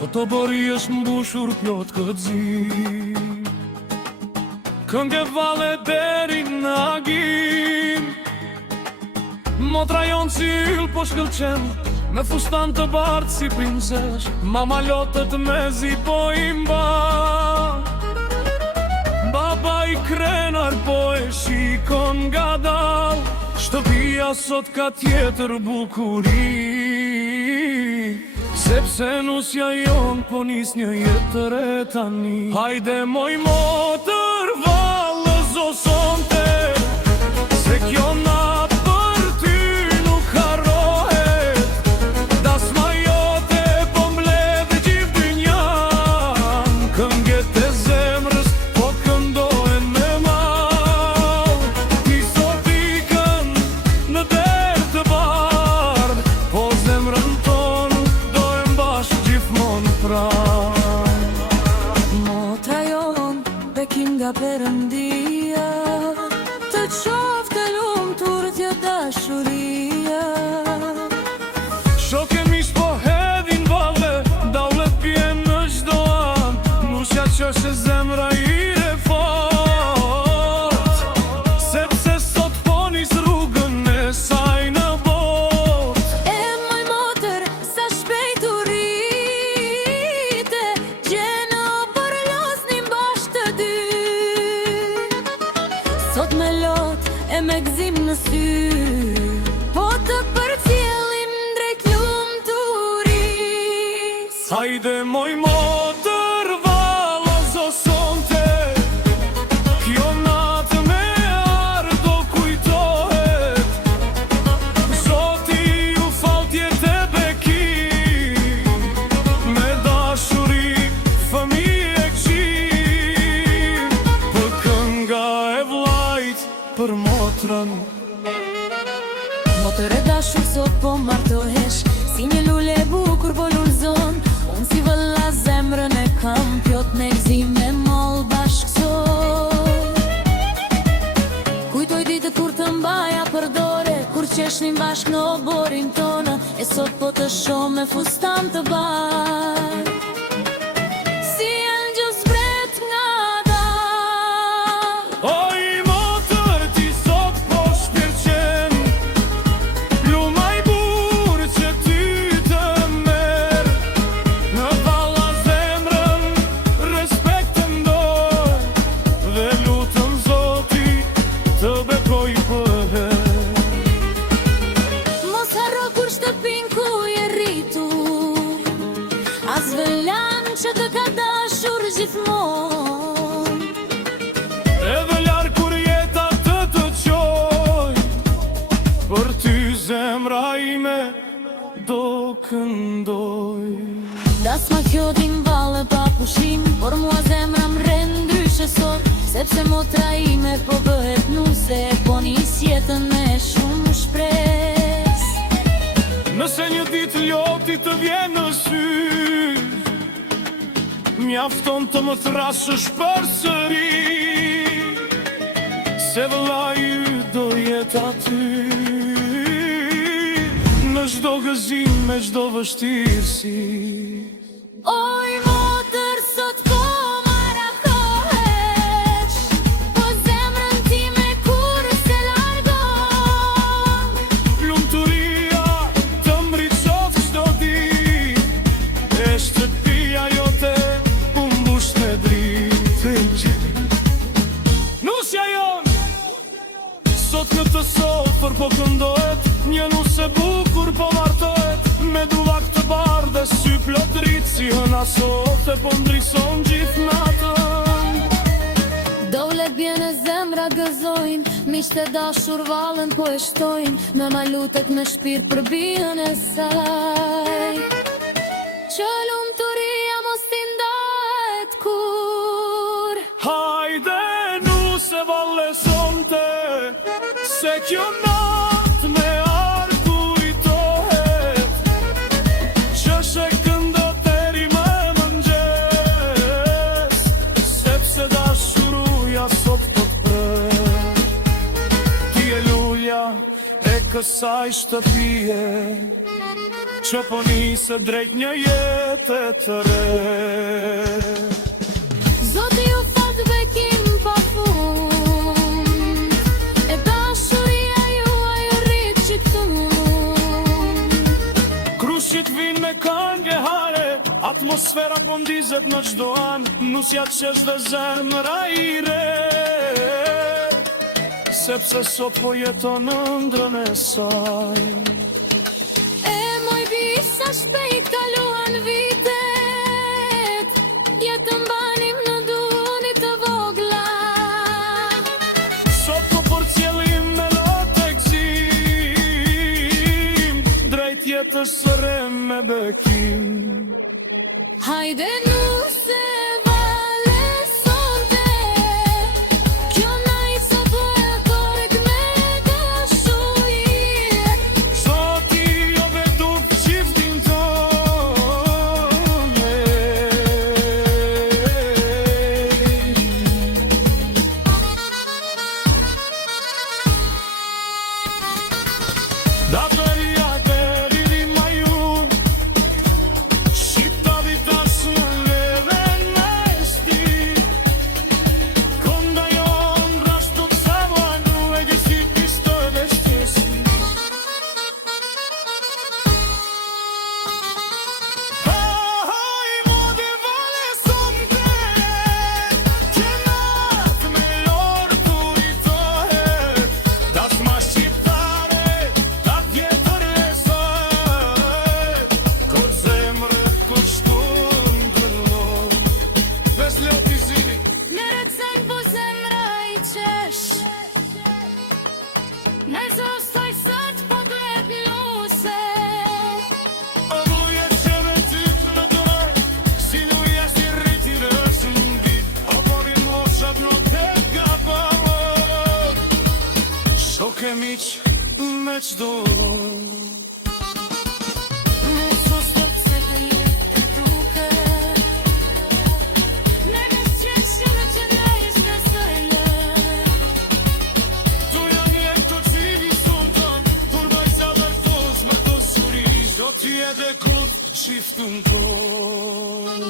Sot o bëri është mbushur plot këtë zi, këngë vale deri në agim. Motra jonë si yll po shkëlqen, me fustan të bardh si princesh. Mama lotët me zi po imba, baba i krenar po e shikon nga dal. Shtëpia sot ka tjetër bukuri, sepse nusja jon po nis një jetë të re tani. Hajde moj motër vallëz o sonte, se kjo natë për ty nuk harrohet. Dasma jote po mbledh gjithë dynjan, këngët e zemrës po këndohen me mal. Ti sot ikën në derë të bardh, po zemrën tonë dojmë bashkë gjithmonë pranë. Motra jon bekim nga Perëndia, të qoftë e lumtur t'jo dashuria. Shok e mish po hedhin valle, daulet pjen në çdo an. Nusja qësh e zemra ire fort, sepse sot po nis rrugën e saj në botë. E moj motër, sa shpejt u rrite, gjeno për losnin bashkë të dy. Sot me lot e me gzim në sy, po të përcjellim drejt lumturis. Hajde moj motër vallëz o sonte, kjo natë me ardh do kujtohet. Zoti ju fal tjetë e bekim, me dashuri, fëmijë e këshim. Për kënga e vllajt për motrën. Motër e dashur sot po martohesh, si një lule e bukur po lulzon. Unë si vëlla zemrën e kam plot me gzim e moll bashkë sot. Kujtoj ditët kur të mbaja për dore, kur qeshnim bashkë në oborin tonë. E sot po të shoh me fustan të bardh, si angjëll zbret nga dal. Oj motër, ti sot po shpirqen, lumaj burë që ty të merë. Në valla zemrën respekt të ndoj, dhe lutëm Zoti të bekoj për herë. Mos harro kur shtëpin ku je rritur, as vëlan që të ka dashur gjithmonë. Edhe larg kur jeta të qoj, për ty zemra ime do këndoj. Dasma kjo din valle pa pushim, por mua zemra m'rren ndryshe sot, sepse motra ime po bëhet nuse, po nis jetën me shumë shpres. Nëse një ditë loti të vjen në sy, mjafton të më thrashësh përsëri, se vëllai yt do jetë aty, në çdo gëzim me çdo vështirësi. Oj motër, sot po marakohesh, po zemrën time kur se largon. Lumturia të mbriqof çdo ditë, e shtëpia jote u mbush me dritë. Nusja jon sot në të sofër po këndohet, një nusë e bukur po martohet, me duvak të bardhë e sy plot dritë, si hëna sot e po ndrison gjithë natën. Dole bjene zemra gëzojnë, miqtë e dashur vallën po e shtojnë, nëna lutet me shpirt për bijën e saj, që lumturia mos t'i ndahet kur. Hajde nuse valle sonte, se kjo natë me ardh kujtohet, që she këndot deri më mëngjes, sepse dashuruja sot po t'pret. Ti e lulja e kësaj shtëpie që po nisë drejt një jetë të re. Zoti ju fat bekim pa fund, e dashuria juaj rrit që këtu. Krushit vin me këngë e hare, atmosfera po ndizet në çdo anë, nusja qesh dhe zemra i re, sepse sot po jeton ëndrrën e saj. E moj bisa shpejt kaluan vitet, jetën banim në duni të vogla. Sot po përcjellim me lot e gzim, drejt jetës së re me bekim. Hajde nuse vale sonte, kjo najtë po e korek me dashuri. Zoti jo vetur qiftin tonë. Datëria deri di maju, shqiptari tash në leven me sti. Konda jon rashtu të savan, e gësit ishtë dhe shtesi. Ahoj, modi vale sonte, që natë me lorë kuritohet, dash ma shqiptare, dat vjetër e saj, kur zemrët kështun gëllon. Ves loti zili, Neret sen po zemra i qesh, në zostaj sët po klep luse. ëvuje që me ty të doj, si luja si rriti në shëmbit, apo vin moshat në te gabavot, shok e miq me qdo. Në sostop se këllit e duke, në nësqet që në që në ishte sëjle. Tu jam jetë të qini sultan, kur baj sa vërtos me të suri, do t'je dhe kut qiftun ton.